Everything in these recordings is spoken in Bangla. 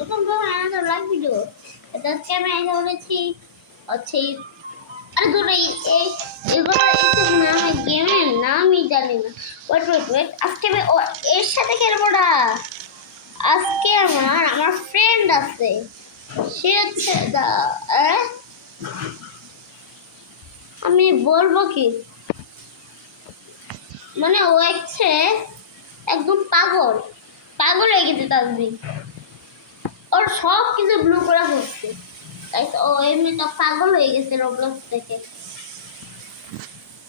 welcome to another live video. আজকে আমি আইসা বলেছি হচ্ছে আরে ধরে এগুলো আমি গেমের নামই জানি না। ওয়েট আজকে আমি এর সাথে খেলবো না। আজকে আমার ফ্রেন্ড আছে, সে হচ্ছে আমি বলবো কি মানে ও হচ্ছে একদম পাগল হয়ে গেছে তাসবি। ওর সব কিছু ব্লু করে পড়ছে, তাই তো ও এমনি তো পাগল হয়ে গেছে রবলক্স থেকে।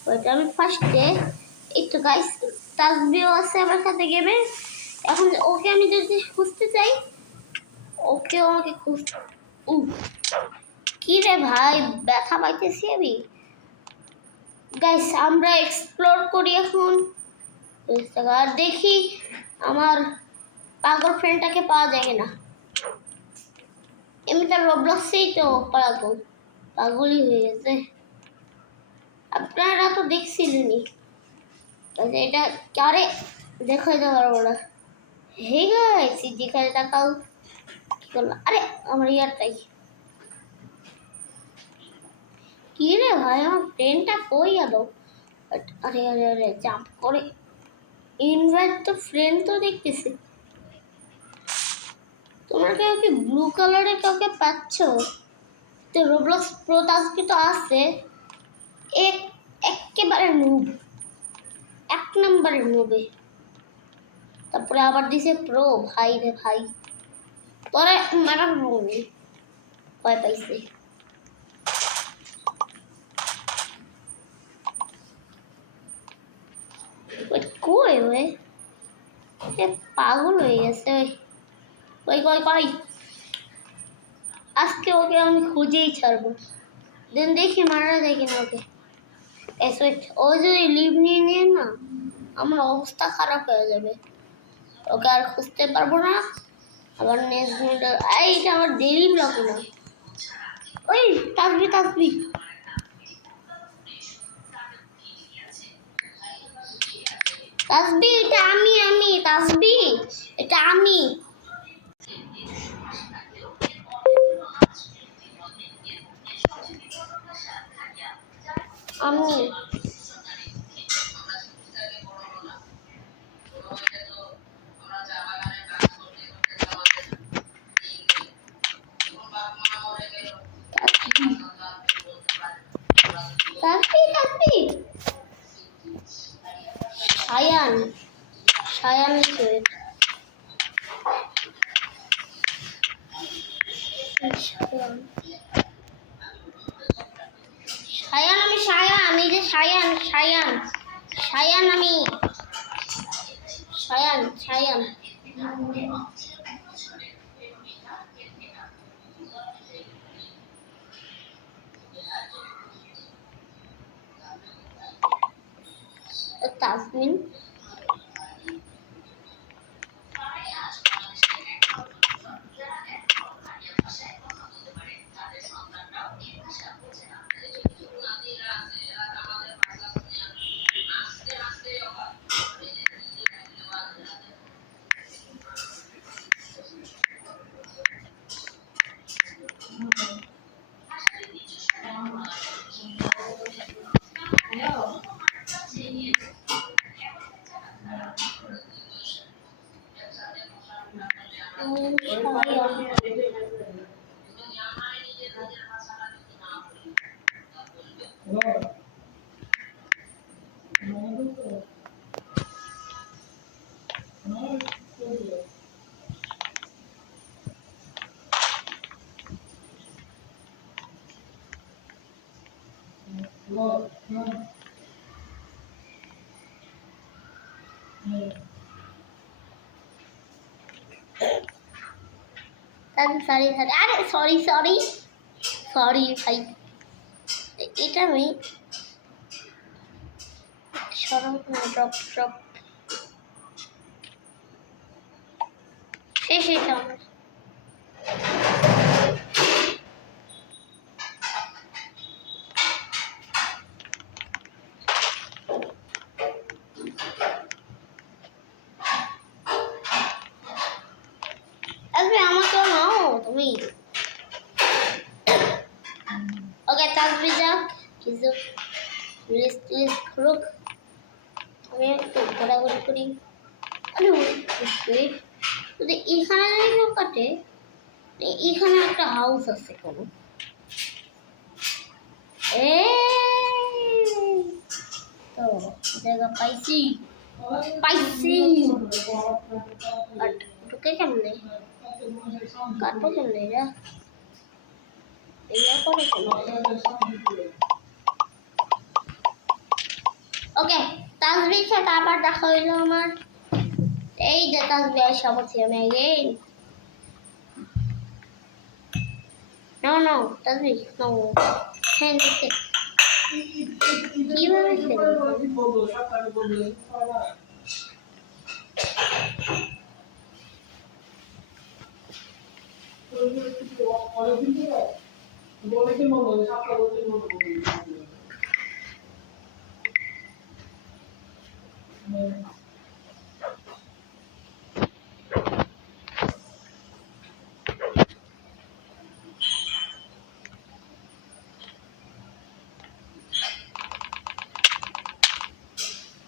ওইটা আমি ফার্স্টে এই তো গাইস তাসবিও আছে আমার সাথে গেমে। এখন ওকে আমি যদি খুঁজতে চাই, ওকে আমাকে খুঁজতে কি রে ভাই ব্যথা পাইতেছি আমি। গাইস আমরা এক্সপ্লোর করি এখন, আর দেখি আমার পাগল ফ্রেন্ডটাকে পাওয়া যায় কিনা। এমনিটা রবলক্সেই তো পাগলই হয়ে গেছে, আপনারা তো দেখছিলেনই। এটা কারে দেখা যেতে পারবো না। হে গাইস যেখানে তাকাও কি করলো, আরে আমার ইয়ারটাই কি রে ভাই, আমার ট্রেনটা কই গেল। আরে আরে আরে জাম্প করে ইনভাইট তো ফ্রেন্ড তো দেখতেছি। তোমরা কেউ কি ব্লু কালারে কাউকে পাচ্ছ? তো রোবলক্স প্রো তাসবি তো আছে, একেবারে নুব, এক নম্বরের নুবে। তারপরে আবার দিছে প্রো, ভাই রে ভাই তোরা মারা নুবে ভয় পাইছে। কই ওই পাগল হয়ে গেছে। ওই কই কই আজকে ওকে আমি খুঁজেই ছাড়বো, দেন দেখি মারা যায় কিনা ওকে। ও যদি লিভ নিয়ে না আমার অবস্থা খারাপ হয়ে যাবে, ওকে আর খুঁজতে পারবো না। আবার নেক্সট মিনিট এইটা আমার ডেইলি ব্লগ না। ওই তাসবি এটা আমি তাসবি, এটা আমি তাসবি সায়ান আমি যে সায়ান আমি সায়ান তাসমিন আরে সরি ভাই, এটা আমি ড্রপ শেষ এটা আমার। আমাকে না তুমি? ওকে তাসবিহ যাক কিছু রিস্ক করুক, আমি একটু ঘোরাঘুরি করি। আরে যদি এখানে লোক কাটে, এখানে একটা হাউস আছে কোনো তো জায়গা পাইছি পাইছি। বাট ঢুকে কেমনে, কাটবো কেমনে এরা, এরা করে কেমনে? ওকে তাসবিহ সাথে আবার দেখা হইলো আমার। এই যে তাসবিহ সামনে আমি again. No তাসবিহ no হ্যাঁ নিচে কিভাবে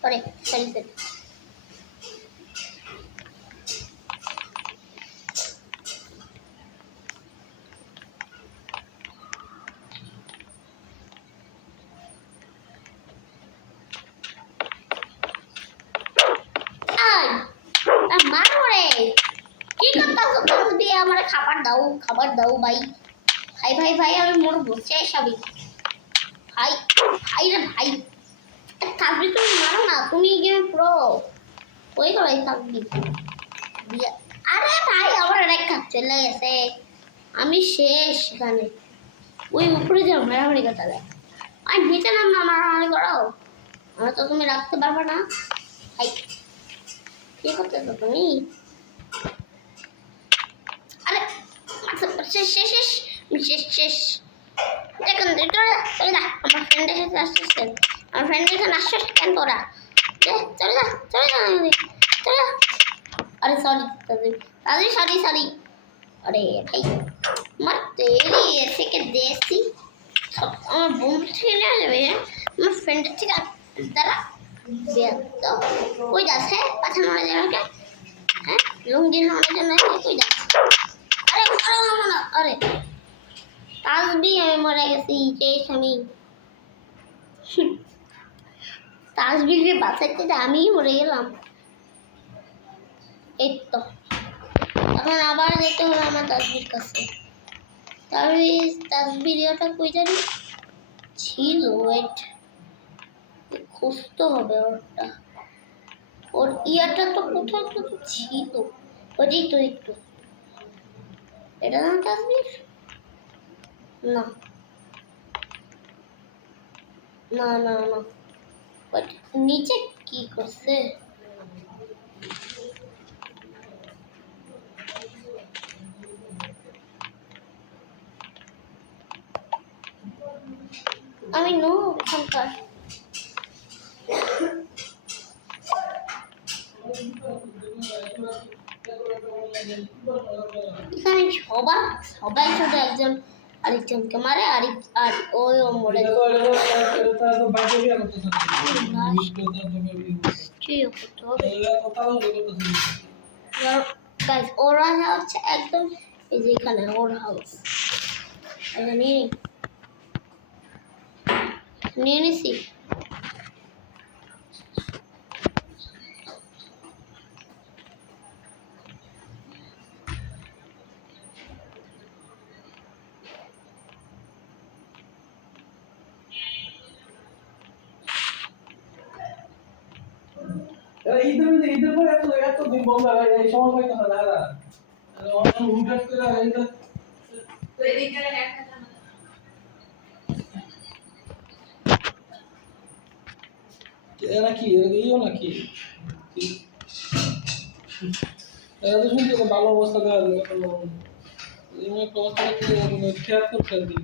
পরে সরি মারো রে, কি করতেছো তুমি? আমার খাবার দাও ভাই, ভাই আমি মরবো শেষ আমি ভাই, রে ভাই তাসবিহ তুমি মারো না, তুমি গেম প্রো ওই তো ভাই তাসবিহ। আরে ভাই আমার রেখা চলে গেছে, আমি শেষ এখানে। ওই উপরে যাও মারামারি করতে হবে, আর নিচে নাম না মারামারি করো, আমার তো তুমি রাখতে পারবে না ভাই। কি করতেছো তুমি? আরে শেষ দেখুন চলে যা, আমার ফ্রেন্ডের সাথে আসছিস কেন? আমার ফ্রেন্ডের সাথে আসছিস কেন তোরা? চলে যা আরে সরি সরি अरे भाई मत तेरी ऐसे के देसी আমার বন্ধু থেকে না যাবে, আমার ফ্রেন্ড থেকে তারা তো কই যাচ্ছে পাছা মারা যাবে, হ্যাঁ লুঙ্গি নামানোর জন্য কই যাচ্ছে? আরে আরে তাসবিহ আমি মরে গেছি শেষ আমি। তাসবিহকে বাঁচাইতে আমিই মরে গেলাম। এই তো এখন আবার যেতে হলো আমার তাসবিহর কাছে। তাসবিহটা কই জানি ছিল, ওয়েট খুঁজতে হবে ওরটা, ওর ইয়াটা তো কোথাও তো ছিল, ওইটাই তো একটু এটা না তাসবিহ, না না না না বাট নিচে কি করছে? আমি নো এখানকার এখানে সবাই শুধু একজন আরেকজনকে মারে, আর ওই মরে গাইস। ওরা হচ্ছে একদম এই যে এখানে ওর হাউস, এখানে নিয়ে নিছি। ঈদের পরে এত দিন বন্ধ হয় এই সময় পাইতো না দাদা অনলাইন হুটহাট করে এইটা তো এদিক গেলে একটা না এরা কি এইও নাকি এরা তো শুনতে তো ভালো অবস্থা দেওয়া যায় এই একটা অবস্থা খেয়াল করতে আর কি।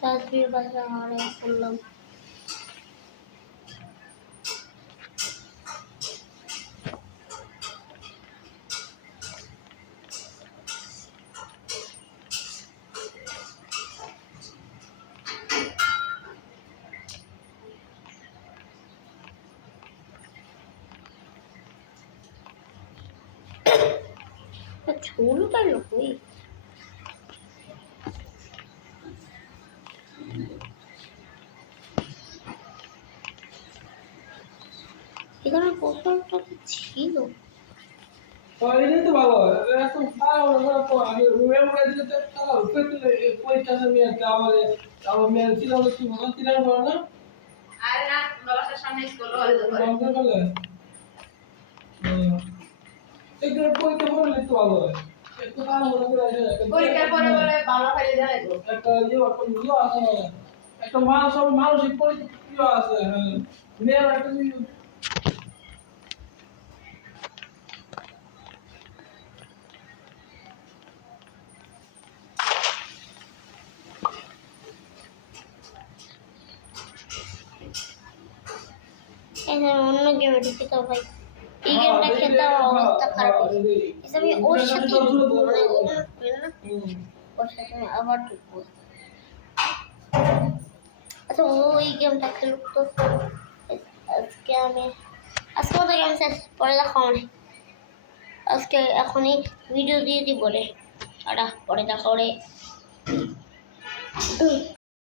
তাসবির বাসা হারে করলাম। छोड़ू कर लो कोई এখানে পোস্টারটা তো ছিল। এই তো ভালো এত ভালো ভালো তো আমি রুমে মনে দিতে তো তারা উপরে পরীক্ষা নিয়ে আমার মেয়ে ছিল কি মনে ছিল না আরে না বাবার সামনে স্কুল হলে তো করে বন্ধ করলে একটু পরীক্ষা পড়লে একটু ভালো হয় একটু ভালো মনে করে পরীক্ষার পরে বলে ভালো খাইলে জানে তো একটা ইয়ে আছে একটা মানসিক পরীক্ষা আছে হ্যাঁ মেয়ের একটা এখানে অন্য গেমে ঢুকে তো ভাই এই গেমটা খেলতে আমার অবস্থা খারাপ হয়েছে। আমি ওর সাথে মানে ওর সাথে আমি আবার ঢুকবো। আচ্ছা ও এই গেমটা খেলুক তো। আজকে মতো গেম শেষ, পরে দেখো আমার আজকে এখনই ভিডিও দিয়ে দিই বলে। পরে দেখা করে